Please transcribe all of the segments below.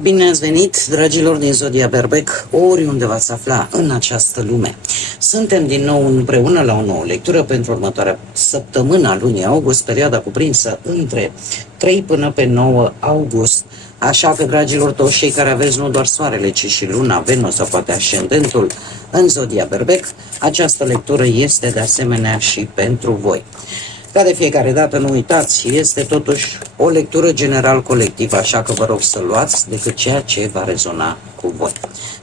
Bine ați venit, dragilor din Zodia Berbec, oriunde v-ați afla în această lume. Suntem din nou împreună la o nouă lectură pentru următoarea săptămână a lunii august, perioada cuprinsă între 3 până pe 9 august. Așa că, dragilor, toți cei care aveți nu doar soarele, ci și luna, Venus sau poate ascendentul în Zodia Berbec, această lectură este de asemenea și pentru voi. Ca de fiecare dată, nu uitați, este totuși o lectură general colectivă, așa că vă rog să luați decât ceea ce va rezona cu voi.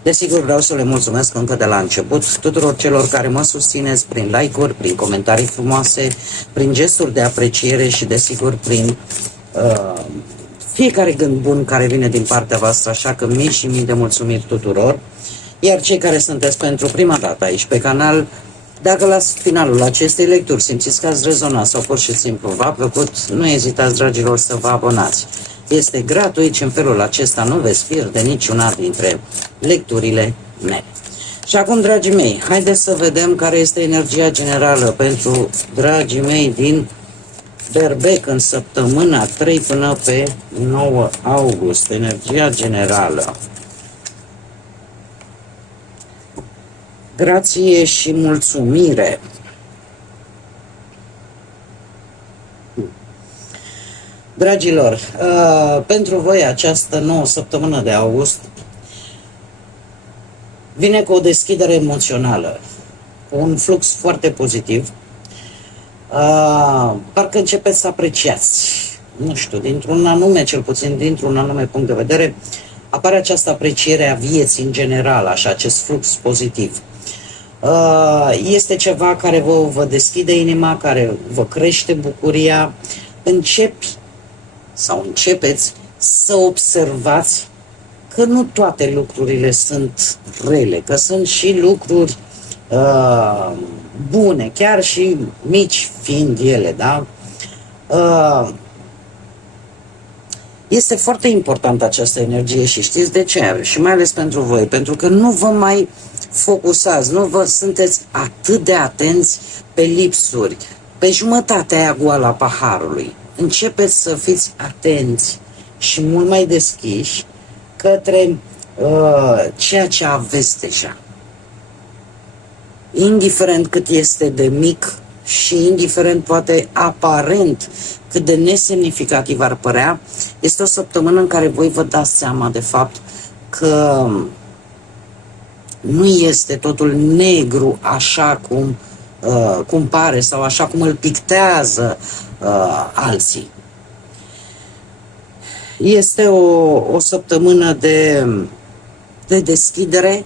Desigur, vreau să le mulțumesc încă de la început tuturor celor care mă susțineți prin like-uri, prin comentarii frumoase, prin gesturi de apreciere și, desigur, prin fiecare gând bun care vine din partea voastră, așa că mii și mii de mulțumiri tuturor. Iar cei care sunteți pentru prima dată aici pe canal, dacă la finalul acestei lecturi simțiți că ați rezonat sau pur și simplu v-a plăcut, nu ezitați, dragilor, să vă abonați. Este gratuit și în felul acesta nu veți pierde niciuna dintre lecturile mele. Și acum, dragii mei, haideți să vedem care este energia generală pentru dragii mei din Berbec în săptămâna 3 până pe 9 august. Energia generală. Grație și mulțumire. Dragilor, pentru voi această nouă săptămână de august vine cu o deschidere emoțională, cu un flux foarte pozitiv. Parcă începeți să apreciați, nu știu, dintr-un anume, cel puțin dintr-un anume punct de vedere, apare această apreciere a vieții în general, așa, acest flux pozitiv. Este ceva care vă deschide inima, care vă crește bucuria. Începeți să observați că nu toate lucrurile sunt rele, că sunt și lucruri bune, chiar și mici fiind ele, da? Este foarte importantă această energie și știți de ce? Și mai ales pentru voi, pentru că nu vă mai focusați, nu vă sunteți atât de atenți pe lipsuri, pe jumătatea aia goală a paharului. Începeți să fiți atenți și mult mai deschiși către ceea ce aveți deja. Indiferent cât este de mic și indiferent poate aparent cât de nesemnificativ ar părea, este o săptămână în care voi vă dați seama de fapt că nu este totul negru așa cum pare sau așa cum îl pictează alții. Este o săptămână de deschidere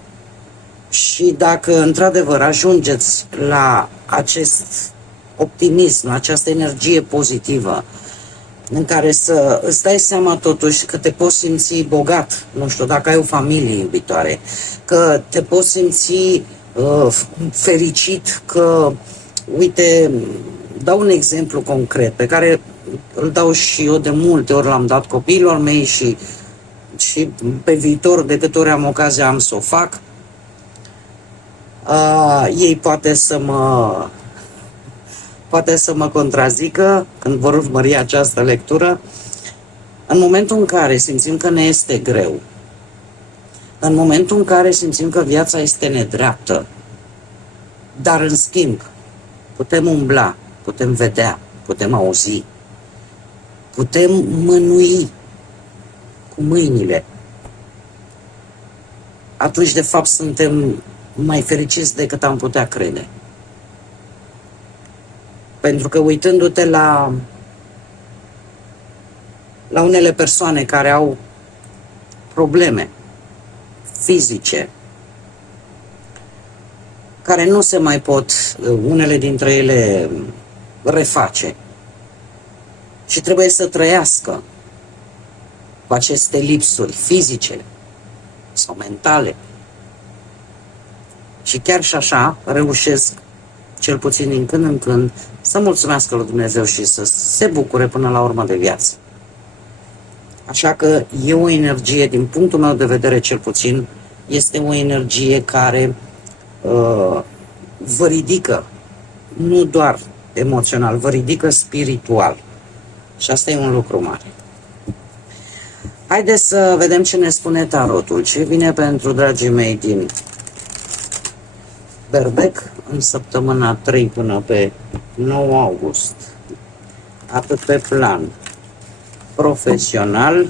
și dacă într-adevăr ajungeți la acest optimism, la această energie pozitivă în care să îți dai seama totuși că te poți simți bogat, nu știu, dacă ai o familie iubitoare, că te poți simți fericit, că, uite, dau un exemplu concret pe care îl dau și eu de multe ori, l-am dat copiilor mei și pe viitor, de câte ori am ocazia, am să o fac. Ei poate să mă contrazică când vor urmări această lectură. În momentul în care simțim că ne este greu, în momentul în care simțim că viața este nedreaptă, dar în schimb putem umbla, putem vedea, putem auzi, putem mânui cu mâinile, atunci de fapt suntem mai fericiți decât am putea crede. Pentru că uitându-te la unele persoane care au probleme fizice, care nu se mai pot, unele dintre ele, reface și trebuie să trăiască cu aceste lipsuri fizice sau mentale, și chiar și așa reușesc, cel puțin din când în când, să mulțumească lui Dumnezeu și să se bucure până la urmă de viață. Așa că e o energie, din punctul meu de vedere cel puțin, este o energie care vă ridică, nu doar emoțional, vă ridică spiritual. Și asta e un lucru mare. Haideți să vedem ce ne spune tarotul. Ce vine pentru dragii mei din Berbec în săptămâna 3 până pe 9 august. Atât pe plan profesional,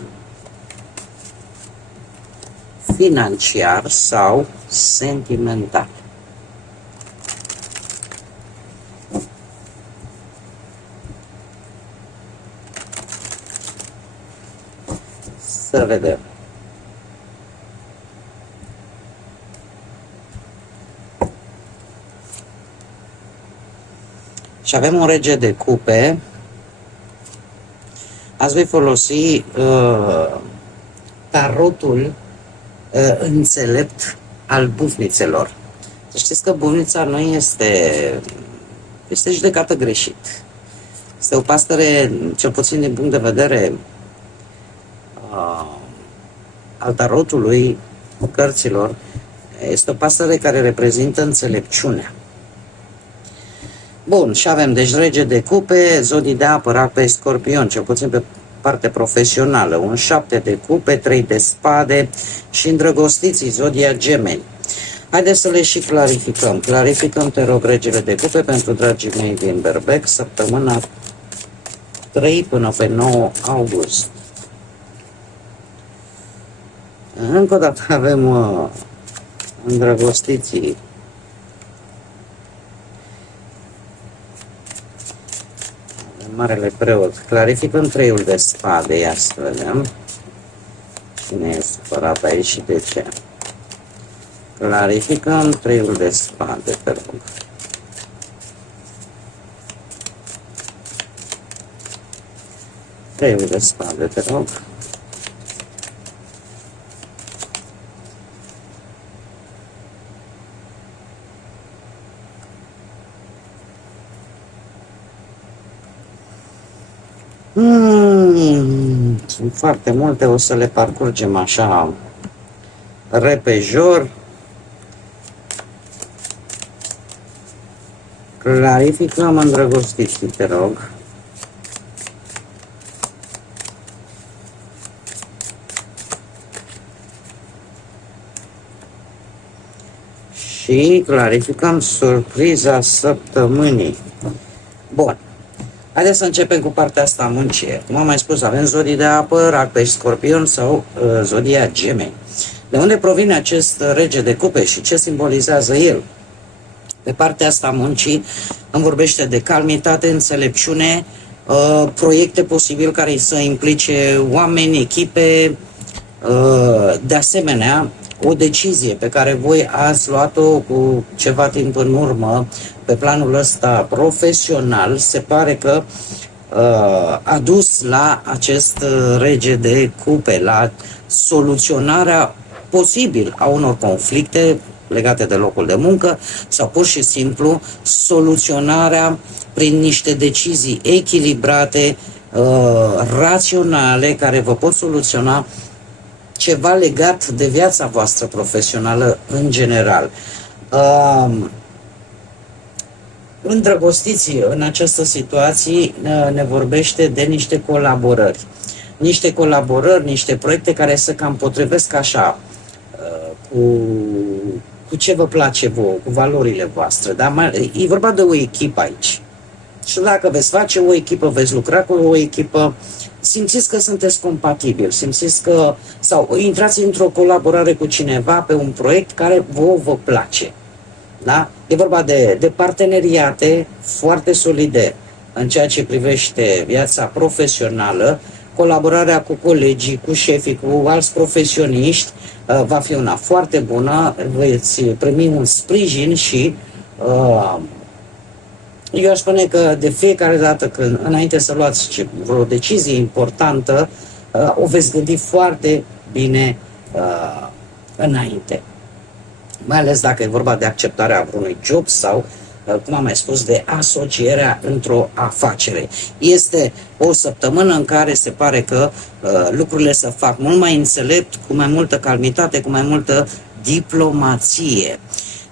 financiar sau sentimental. Să vedem. Și avem un rege de cupe. Azi voi folosi tarotul înțelept al bufnițelor. Să știți că bufnița nu este judecată greșit. Este o pasăre, cel puțin din punct de vedere al tarotului cărților, este o pasăre care reprezintă înțelepciunea. Bun, și avem deci rege de cupe, zodii de apă, rac pe scorpion, cel puțin pe parte profesională, un 7 de cupe, 3 de spade și îndrăgostiții, zodia gemeni. Haideți să le și clarificăm. Clarificăm, te rog, regele de cupe pentru dragii mei din Berbec, săptămâna 3 până pe 9 august. Încă o dată avem îndrăgostiții. Marele preot. Clarificăm treiul de spade, ia să vedem cine e supărat aici și de ce. Clarificăm treiul de spade, te rog. Treiul de spade, te rog. Sunt foarte multe, o să le parcurgem așa repejor. Clarificăm îndrăgostiții, te rog. Și clarificăm surpriza săptămânii. Bun. Haideți să începem cu partea asta a muncii. Cum am mai spus, avem zodii de apă, rac, pești, scorpion sau zodia gemeni. De unde provine acest rege de cupe și ce simbolizează el? Pe partea asta a muncii îmi vorbește de calmitate, înțelepciune, proiecte posibil care să implice oameni, echipe, de asemenea, o decizie pe care voi ați luat-o cu ceva timp în urmă pe planul ăsta profesional, se pare că a dus la acest rege de cupe, la soluționarea posibil a unor conflicte legate de locul de muncă sau pur și simplu soluționarea prin niște decizii echilibrate, raționale, care vă pot soluționa ceva legat de viața voastră profesională în general. Îndrăgostiții în această situație ne vorbește de niște colaborări. Niște colaborări, niște proiecte care se cam potrivesc așa cu ce vă place vouă, cu valorile voastre. Da? E vorba de o echipă aici. Și dacă veți face o echipă, veți lucra cu o echipă, simțiți că sunteți compatibili, simțiți că, sau intrați într-o colaborare cu cineva pe un proiect care vă place. Da? E vorba de parteneriate foarte solide în ceea ce privește viața profesională, colaborarea cu colegii, cu șefii, cu alți profesioniști, va fi una foarte bună, veți primi un sprijin și eu aș spune că de fiecare dată când, înainte să luați vreo decizie importantă, o veți gândi foarte bine înainte. Mai ales dacă e vorba de acceptarea vreunui job sau, cum am mai spus, de asocierea într-o afacere. Este o săptămână în care se pare că lucrurile se fac mult mai înțelept, cu mai multă calmitate, cu mai multă diplomație.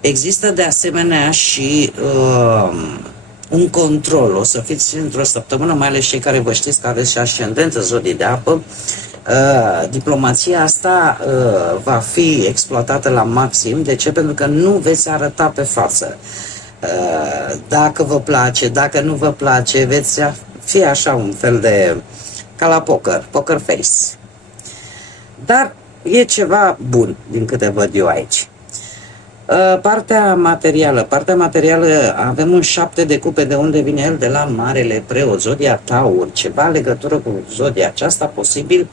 Există de asemenea și un control. O să fiți într-o săptămână, mai ales cei care vă știți că aveți și ascendență zodii de apă, Diplomația asta va fi exploatată la maxim. De ce? Pentru că nu veți arăta pe față. Dacă vă place, dacă nu vă place, veți fi așa un fel de ca la poker face. Dar e ceva bun din câte văd eu aici. Partea materială, avem un 7 de cupe. De unde vine el? De la Marele Preot, zodia Taur, ceva legătură cu zodia aceasta posibil.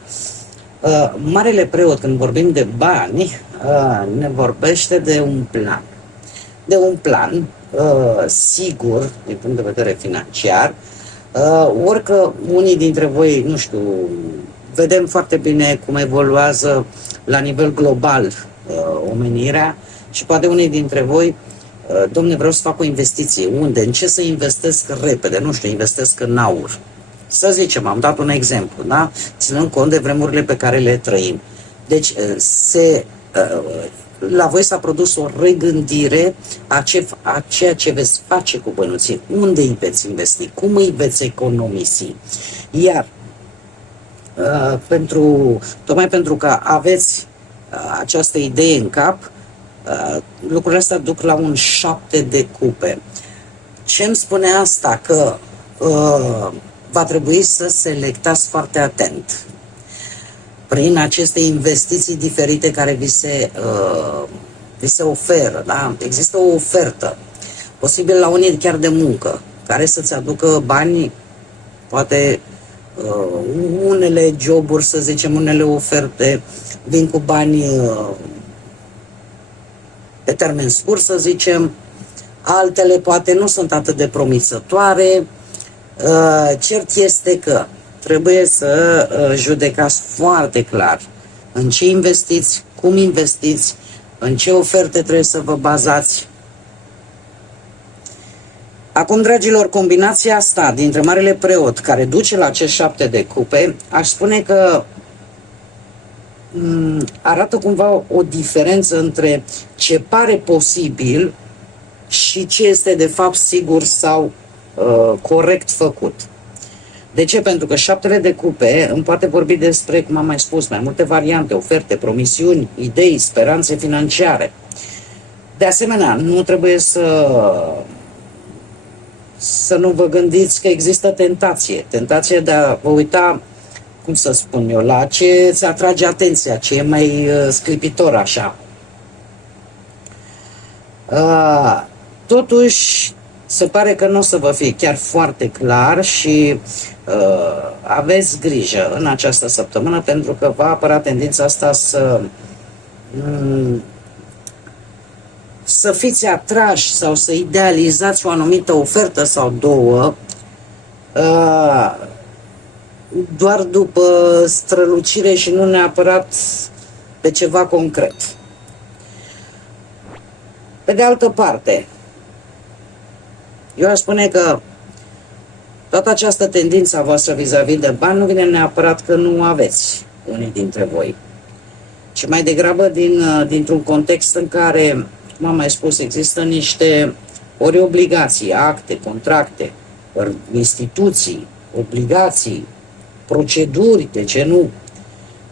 Marele Preot, când vorbim de bani, ne vorbește de un plan. De un plan sigur, din punct de vedere financiar, orică unii dintre voi, nu știu, vedem foarte bine cum evoluează la nivel global omenirea și poate unii dintre voi, domne, vreau să fac o investiție. Unde? În ce să investesc repede? Nu știu, investesc în aur. Să zicem, am dat un exemplu, da? Ținând cont de vremurile pe care le trăim. Deci, la voi s-a produs o regândire a ceea ce veți face cu bănuții. Unde îi veți investi? Cum îi veți economisi? Iar, tocmai pentru că aveți această idee în cap, lucrurile astea duc la un 7 de cupe. Ce îmi spune asta? Că va trebui să selectați foarte atent prin aceste investiții diferite care vi se oferă. Da? Există o ofertă, posibil la unii chiar de muncă, care să-ți aducă bani, poate unele joburi, să zicem, unele oferte vin cu bani pe termen scurt, să zicem, altele poate nu sunt atât de promițătoare. Cert este că trebuie să judecați foarte clar în ce investiți, cum investiți, în ce oferte trebuie să vă bazați. Acum, dragilor, combinația asta dintre Marele Preot, care duce la acest 7 de cupe, aș spune că arată cumva o diferență între ce pare posibil și ce este de fapt sigur sau corect făcut. De ce? Pentru că 7 de cupe îmi poate vorbi despre, cum am mai spus, mai multe variante, oferte, promisiuni, idei, speranțe financiare. De asemenea, nu trebuie să nu vă gândiți că există tentație de a vă uita, cum să spun eu, la ce îți atrage atenția, ce e mai sclipitor așa. Totuși, se pare că nu o să vă fie chiar foarte clar și aveți grijă în această săptămână, pentru că va apăra tendința asta să fiți atrași sau să idealizați o anumită ofertă sau două doar după strălucire și nu neapărat pe ceva concret. Pe de altă parte, eu aș spune că toată această tendință a voastră vis-a-vis de bani nu vine neapărat că nu aveți unii dintre voi, ci mai degrabă dintr-un context în care, cum am mai spus, există niște ori obligații, acte, contracte, ori instituții, obligații, proceduri, de ce nu?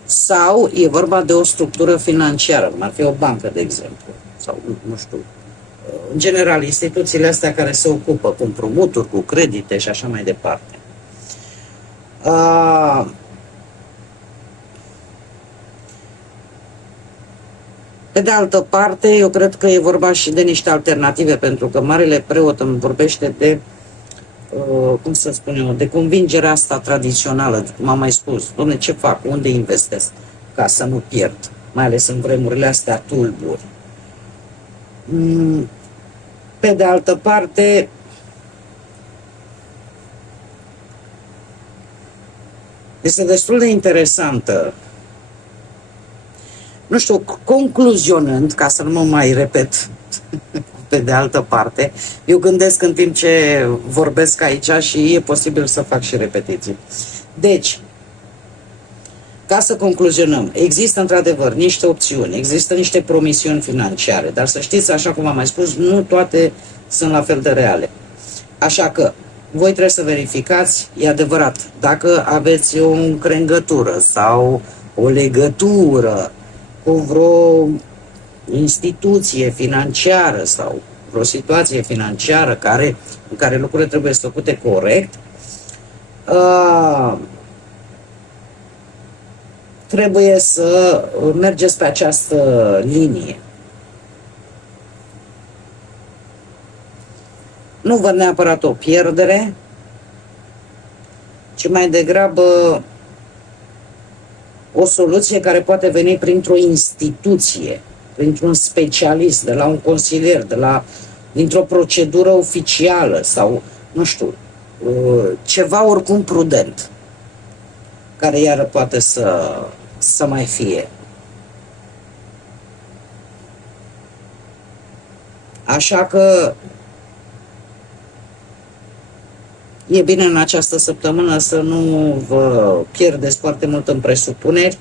Sau e vorba de o structură financiară, cum ar fi o bancă, de exemplu, sau, nu știu, în general, instituțiile astea care se ocupă cu împrumuturi, cu credite și așa mai departe. Pe de altă parte, eu cred că e vorba și de niște alternative, pentru că Marele Preot îmi vorbește de, cum să spun eu, de convingerea asta tradițională, cum am mai spus. Doamne, ce fac? Unde investesc? Ca să nu pierd, mai ales în vremurile astea tulburi. Pe de altă parte, este destul de interesantă. Nu știu, concluzionând, ca să nu mă mai repet, pe de altă parte, eu gândesc în timp ce vorbesc aici și e posibil să fac și repetiții. Deci, ca să concluzionăm, există într-adevăr niște opțiuni, există niște promisiuni financiare, dar să știți, așa cum am mai spus, nu toate sunt la fel de reale. Așa că voi trebuie să verificați, e adevărat, dacă aveți o încrengătură sau o legătură cu vreo instituție financiară sau vreo situație financiară în care lucrurile trebuie făcute corect, trebuie să mergeți pe această linie. Nu văd neapărat o pierdere, ci mai degrabă o soluție care poate veni printr-o instituție, printr-un specialist, de la un consilier, dintr-o procedură oficială sau, nu știu, ceva oricum prudent, care iară poate să mai fie. Așa că e bine în această săptămână să nu vă pierdeți foarte mult în presupuneri,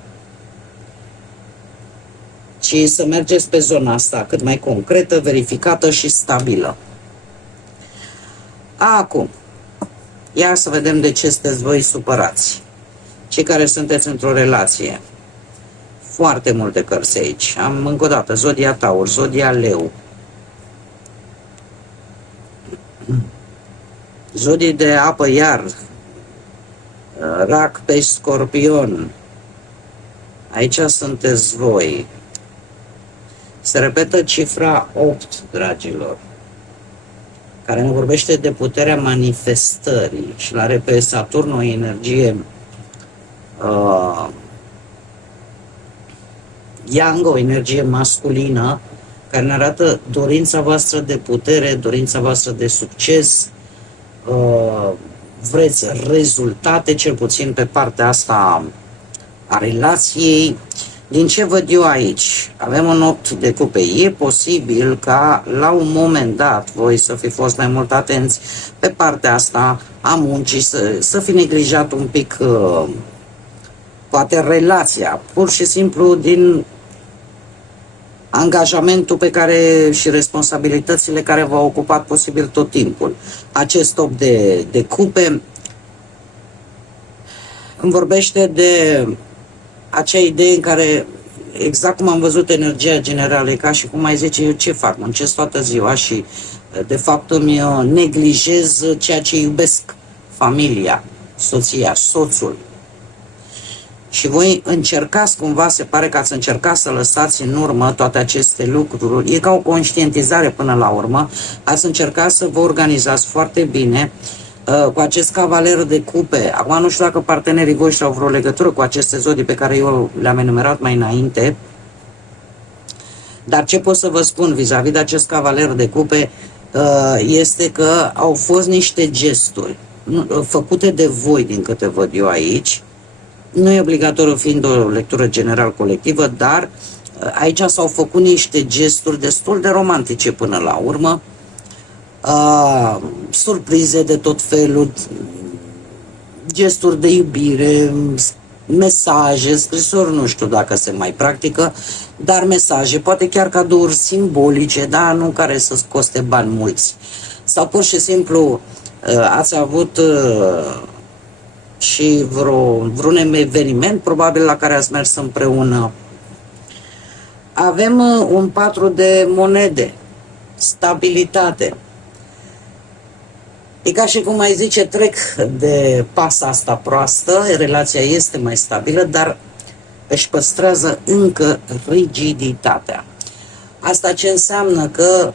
ci să mergeți pe zona asta cât mai concretă, verificată și stabilă. Acum, ia să vedem de ce sunteți voi supărați. Cei care sunteți într-o relație. Foarte multe cărți aici. Am încă o dată Zodia Taur, Zodia Leu, Zodii de apă iar, Rac, Pești, Scorpion. Aici sunteți voi. Se repetă cifra 8, dragilor, care ne vorbește de puterea manifestării și la are pe Saturn o energie yang, o energie masculină, care ne arată dorința voastră de putere, dorința voastră de succes, vreți rezultate, cel puțin pe partea asta a relației. Din ce văd eu aici, avem un 8 de cupe. E posibil ca la un moment dat voi să fi fost mai mult atenți pe partea asta a muncii, să fi neglijat un pic poate relația, pur și simplu din angajamentul pe care și responsabilitățile care v-au ocupat posibil tot timpul. Acest top de cupe îmi vorbește de acea idee în care, exact cum am văzut energia generală, e ca și cum ai zice, eu ce fac? Muncesc toată ziua și de fapt îmi neglijez ceea ce iubesc, familia, soția, soțul. Și voi încercați cumva, se pare că ați încercat să lăsați în urmă toate aceste lucruri. E ca o conștientizare până la urmă. Ați încercat să vă organizați foarte bine cu acest cavaler de cupe. Acum nu știu dacă partenerii voștri au vreo legătură cu aceste zodii pe care eu le-am enumerat mai înainte. Dar ce pot să vă spun vis-a-vis de acest cavaler de cupe este că au fost niște gesturi făcute de voi, din câte văd eu aici. Nu e obligatoriu fiind o lectură general colectivă, dar aici s-au făcut niște gesturi destul de romantice până la urmă, surprize de tot felul, gesturi de iubire, mesaje, scrisori, nu știu dacă se mai practică, dar mesaje, poate chiar cadouri simbolice, dar nu care să coste bani mulți. Sau pur și simplu ați avut și vreun eveniment probabil la care ați mers împreună. Avem un 4 de monede, stabilitate. E ca și cum ai zice, trec de pasa asta proastă, relația este mai stabilă, dar își păstrează încă rigiditatea. Asta ce înseamnă că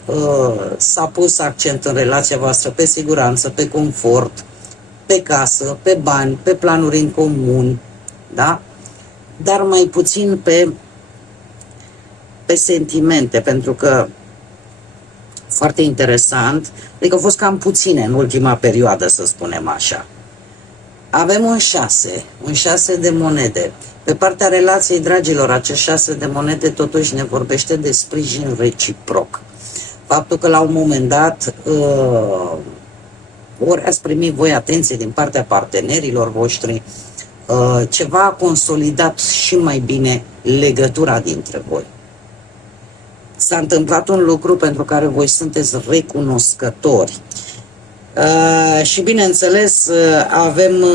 s-a pus accent în relația voastră pe siguranță, pe confort, pe casă, pe bani, pe planuri în comun, da? Dar mai puțin pe sentimente, pentru că foarte interesant, adică au fost cam puține în ultima perioadă, să spunem așa. Avem un 6 de monede. Pe partea relației, dragilor, acest 6 de monede totuși ne vorbește de sprijin reciproc. Faptul că la un moment dat ori ați primit voi atenție din partea partenerilor voștri, ceva a consolidat și mai bine legătura dintre voi. S-a întâmplat un lucru pentru care voi sunteți recunoscători. Și bineînțeles avem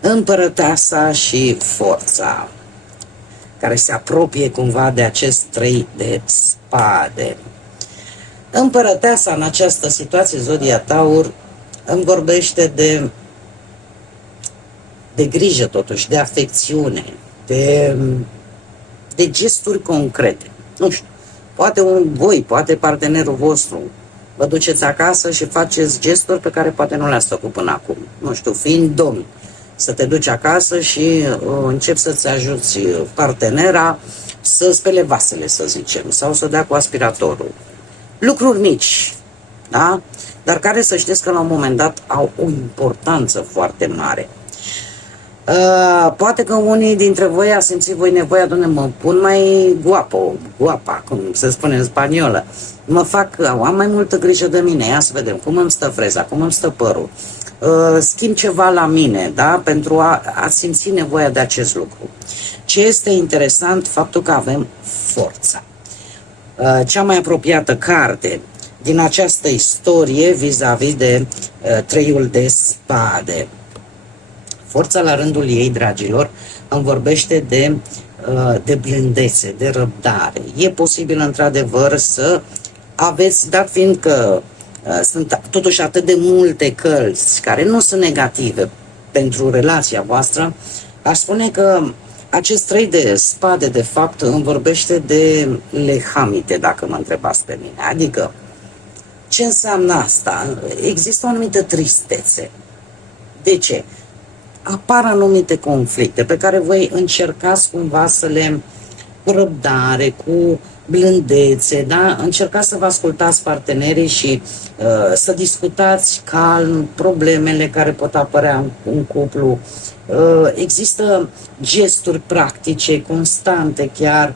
împărăteasa și forța, care se apropie cumva de acest 3 de spade. Împărăteasa în această situație, zodia Taur, îmi vorbește de grijă totuși, de afecțiune, de gesturi concrete. Nu știu, poate voi, poate partenerul vostru, vă duceți acasă și faceți gesturi pe care poate nu le-ați făcut până acum. Nu știu, fiind domn, să te duci acasă și începi să-ți ajuți partenera să spele vasele, să zicem, sau să dea cu aspiratorul. Lucruri mici, da? Dar care, să știți că la un moment dat au o importanță foarte mare. Poate că unii dintre voi a simțit voi nevoia, doamne, mă pun mai guapa, cum se spune în spaniolă. Am mai multă grijă de mine, ia să vedem cum îmi stă freza, cum îmi stă părul. Schimb ceva la mine, da? Pentru a simți nevoia de acest lucru. Ce este interesant, faptul că avem forța. Cea mai apropiată carte din această istorie vis-a-vis de treiul de spade. Forța, la rândul ei, dragilor, îmi vorbește de blândețe, de răbdare. E posibil, într-adevăr, să aveți, dat fiind că sunt totuși atât de multe cărți care nu sunt negative pentru relația voastră, aș spune că acest 3 de spade, de fapt, îmi vorbește de lehamite, dacă mă întrebați pe mine. Adică, ce înseamnă asta? Există o anumită tristețe. De ce? Apar anumite conflicte pe care voi încercați cumva să le, cu răbdare, cu blândețe, da? Încercați să vă ascultați partenerii și să discutați calm problemele care pot apărea în cuplu. Există gesturi practice, constante chiar,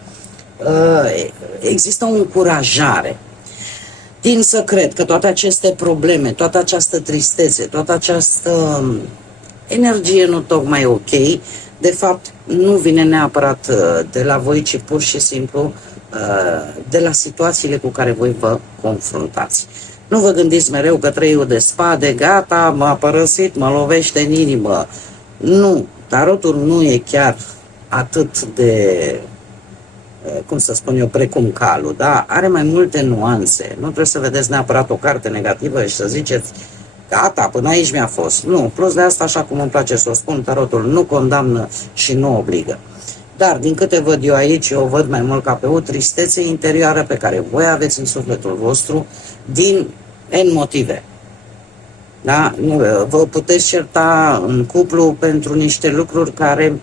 există o încurajare. Tind să cred că toate aceste probleme, toată această tristețe, toată această energie nu tocmai ok, de fapt nu vine neapărat de la voi, ci pur și simplu de la situațiile cu care voi vă confruntați. Nu vă gândiți mereu că treiul de spade, gata, m-a părăsit, mă lovește în inimă. Nu, tarotul nu e chiar atât de, cum să spun eu, precum calul, da? Are mai multe nuanțe. Nu trebuie să vedeți neapărat o carte negativă și să ziceți gata, până aici mi-a fost. Nu, plus de asta, așa cum îmi place să o spun, tarotul nu condamnă și nu obligă. Dar, din câte văd eu aici, eu o văd mai mult ca pe o tristețe interioară pe care voi aveți în sufletul vostru din N motive. Da? Vă puteți certa în cuplu pentru niște lucruri care,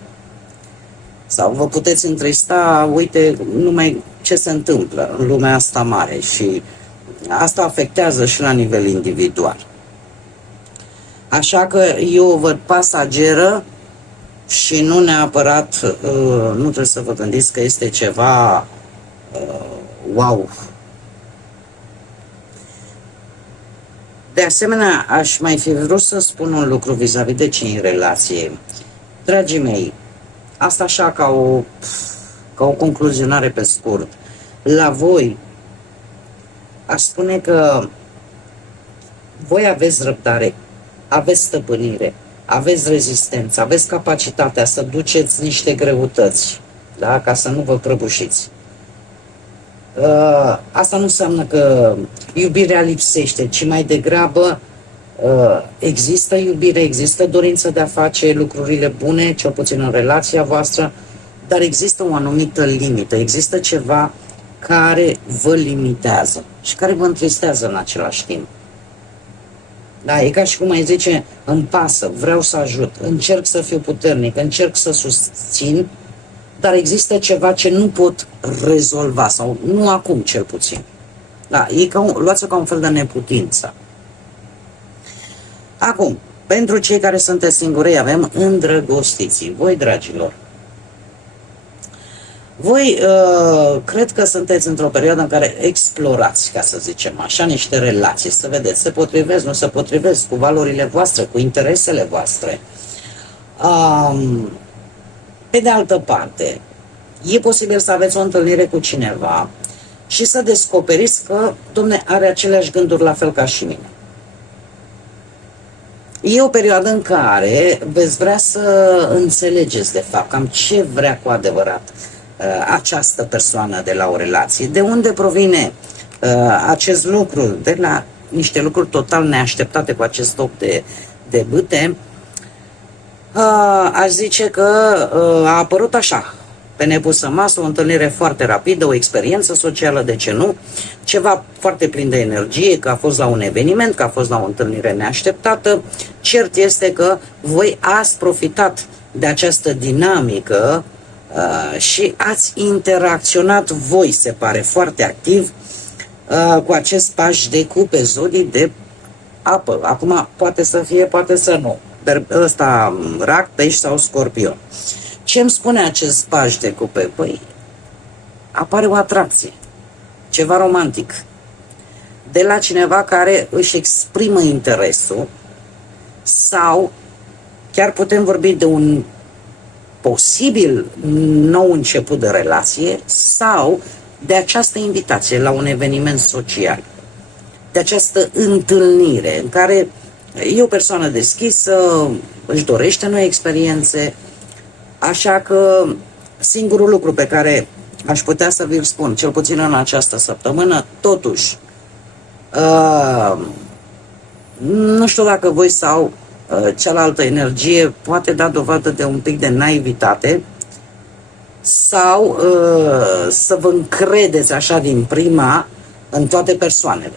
sau vă puteți întrista, uite, numai ce se întâmplă în lumea asta mare, și asta afectează și la nivel individual. Așa că eu o văd pasageră și nu neapărat, nu trebuie să vă gândiți că este ceva wow. De asemenea, aș mai fi vrut să spun un lucru vis-a-vis de cei în relație. Dragii mei, asta așa ca o concluzionare pe scurt. La voi, aș spune că voi aveți răbdare, aveți stăpânire, aveți rezistență, aveți capacitatea să duceți niște greutăți, da? Ca să nu vă prăbușiți. Asta nu înseamnă că iubirea lipsește, ci mai degrabă există iubire, există dorință de a face lucrurile bune, cel puțin în relația voastră, dar există o anumită limită, există ceva care vă limitează și care vă întristează în același timp. Da, e ca și cum mai zice, îmi pasă, vreau să ajut, încerc să fiu puternic, încerc să susțin, dar există ceva ce nu pot rezolva, sau nu acum cel puțin. Da, luați-o ca un fel de neputință. Acum, pentru cei care sunteți singuri, avem îndrăgostiții. Voi, dragilor, voi cred că sunteți într-o perioadă în care explorați, ca să zicem așa, niște relații, să vedeți, se potrivesc, nu se potrivesc cu valorile voastre, cu interesele voastre. Pe de altă parte, e posibil să aveți o întâlnire cu cineva și să descoperiți că, domne, are aceleași gânduri la fel ca și mine. E o perioadă în care veți vrea să înțelegeți, de fapt, cam ce vrea cu adevărat această persoană de la o relație. De unde provine acest lucru? De la niște lucruri total neașteptate cu acest top de bâte. Aș zice că a apărut așa, pe nepusă masă, o întâlnire foarte rapidă, o experiență socială, de ce nu, ceva foarte plin de energie, că a fost la un eveniment, că a fost la o întâlnire neașteptată. Cert este că voi ați profitat de această dinamică și ați interacționat voi, se pare, foarte activ cu acest paș de cupe, zodii de apă. Acum poate să fie, poate să nu. Ăsta rac, pești sau scorpion. Ce îmi spune acest paș de cupe? Păi, apare o atracție, ceva romantic, de la cineva care își exprimă interesul, sau chiar putem vorbi de un posibil nou început de relație, sau de această invitație la un eveniment social, de această întâlnire în care e o persoană deschisă, își dorește noi experiențe. Așa că singurul lucru pe care aș putea să vi-l spun, cel puțin în această săptămână, totuși, nu știu dacă voi sau cealaltă energie poate da dovadă de un pic de naivitate, sau să vă încredeți așa din prima în toate persoanele.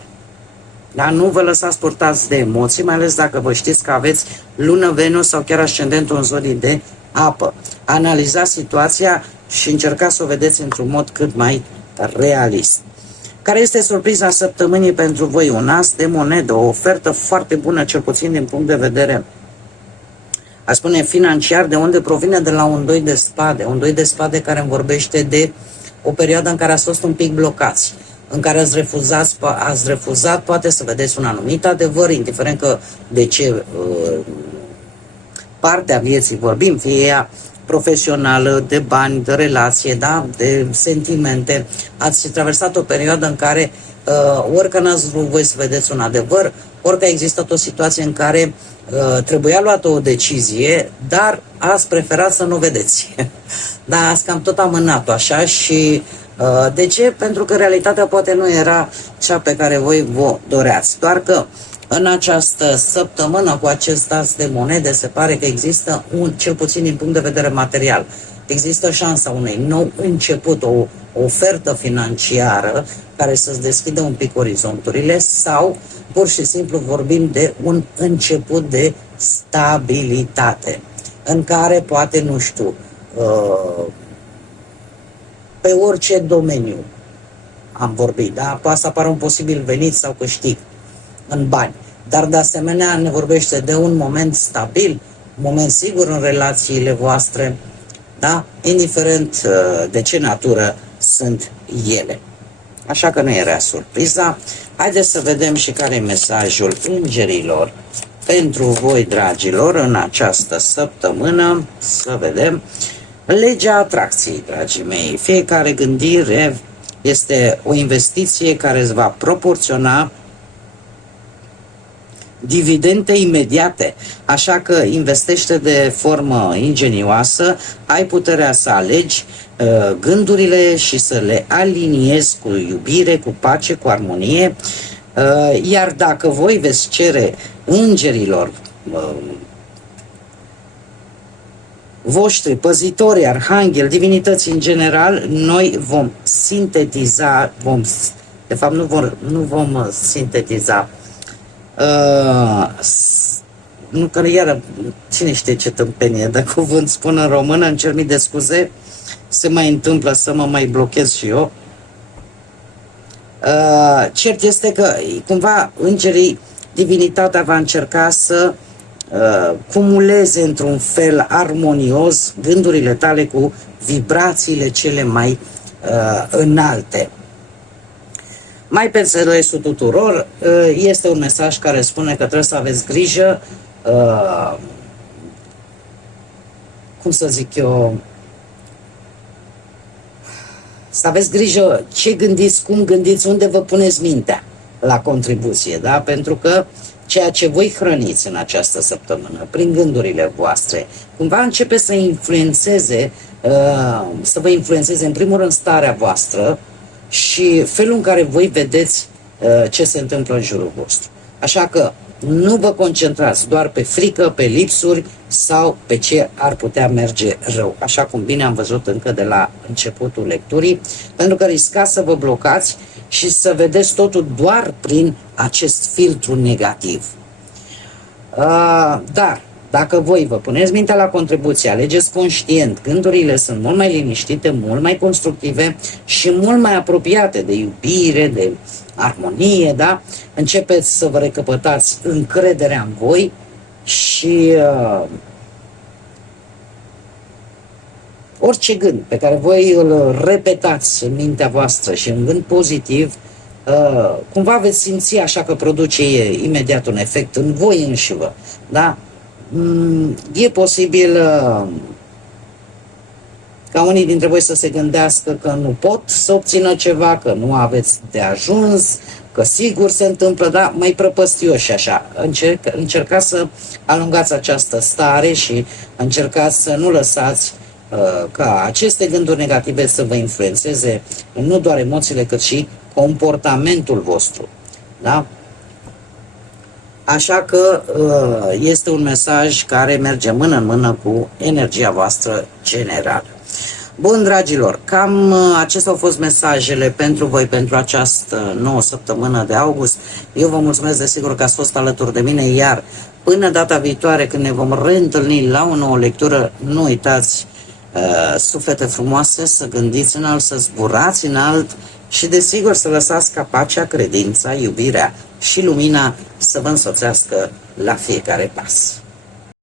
Dar nu vă lăsați purtați de emoții, mai ales dacă vă știți că aveți lună, Venus sau chiar ascendentul în zodii de apă. Analizați situația și încercați să o vedeți într-un mod cât mai realist. Care este surpriza săptămânii pentru voi? Un as de monedă, o ofertă foarte bună, cel puțin din punct de vedere, aș spune, financiar, de unde provine de la un doi de spade. Un doi de spade care îmi vorbește de o perioadă în care ați fost un pic blocați, în care ați refuzat, poate să vedeți un anumit adevăr, indiferent că de ce parte a vieții vorbim, fie ea profesională, de bani, de relație, da? De sentimente. Ați traversat o perioadă în care orică n-ați vrut voi să vedeți un adevăr, orică a existat o situație în care trebuia luată o decizie, dar ați preferat să nu vedeți. Da, ați cam tot amânat-o așa și de ce? Pentru că realitatea poate nu era cea pe care voi vă doreați. Doar că în această săptămână cu acest as de monede se pare că există cel puțin din punct de vedere material, există șansa unui nou început, o ofertă financiară care să-ți deschidă un pic orizonturile, sau pur și simplu vorbim de un început de stabilitate în care poate, nu știu, pe orice domeniu am vorbit, da? Poate să apară un posibil venit sau câștig în bani, dar de asemenea ne vorbește de un moment stabil, un moment sigur în relațiile voastre, da? Indiferent de ce natură sunt ele. Așa că nu era surpriza. Haideți să vedem și care e mesajul îngerilor pentru voi, dragilor, în această săptămână. Să vedem. Legea atracției, dragii mei. Fiecare gândire este o investiție care îți va proporționa dividende imediate, așa că investește de formă ingenioasă, ai puterea să alegi gândurile și să le aliniezi cu iubire, cu pace, cu armonie, iar dacă voi veți cere îngerilor voștri, păzitori, arhangheli, divinități în general, noi vom sintetiza, de fapt nu vom sintetiza, nu că iară, cine știe ce tâmpenie de cuvânt spun în română, îmi cer mii de scuze, se mai întâmplă să mă mai blochez și eu. Cert este că cumva îngerii, divinitatea va încerca să cumuleze într-un fel armonios gândurile tale cu vibrațiile cele mai înalte. Mai pe înțelesul tuturor, este un mesaj care spune că trebuie să aveți grijă, cum să zic eu, să aveți grijă ce gândiți, cum gândiți, unde vă puneți mintea la contribuție, da? Pentru că ceea ce voi hrăniți în această săptămână, prin gândurile voastre, cumva începe să influențeze, să vă influențeze în primul rând starea voastră și felul în care voi vedeți ce se întâmplă în jurul vostru. Așa că nu vă concentrați doar pe frică, pe lipsuri sau pe ce ar putea merge rău, așa cum bine am văzut încă de la începutul lecturii, pentru că riscați să vă blocați și să vedeți totul doar prin acest filtru negativ. Dar dacă voi vă puneți mintea la contribuție, alegeți conștient, gândurile sunt mult mai liniștite, mult mai constructive și mult mai apropiate de iubire, de armonie, da? Începeți să vă recăpătați încrederea în voi și orice gând pe care voi îl repetați în mintea voastră și în gând pozitiv, cumva veți simți așa că produce imediat un efect în voi înșivă, da? E posibil ca unii dintre voi să se gândească că nu pot să obțină ceva, că nu aveți de ajuns, că sigur se întâmplă, dar mai prăpăstioși așa. Încercați să alungați această stare și încercați să nu lăsați ca aceste gânduri negative să vă influențeze nu doar emoțiile, cât și comportamentul vostru. Da? Așa că este un mesaj care merge mână în mână cu energia voastră generală. Bun, dragilor, cam acestea au fost mesajele pentru voi pentru această nouă săptămână de august. Eu vă mulțumesc desigur că ați fost alături de mine, iar până data viitoare când ne vom reîntâlni la o nouă lectură, nu uitați, suflete frumoase, să gândiți înalt, să zburați înalt și desigur să lăsați ca pacea, credința, iubirea și lumina să vă însoțească la fiecare pas.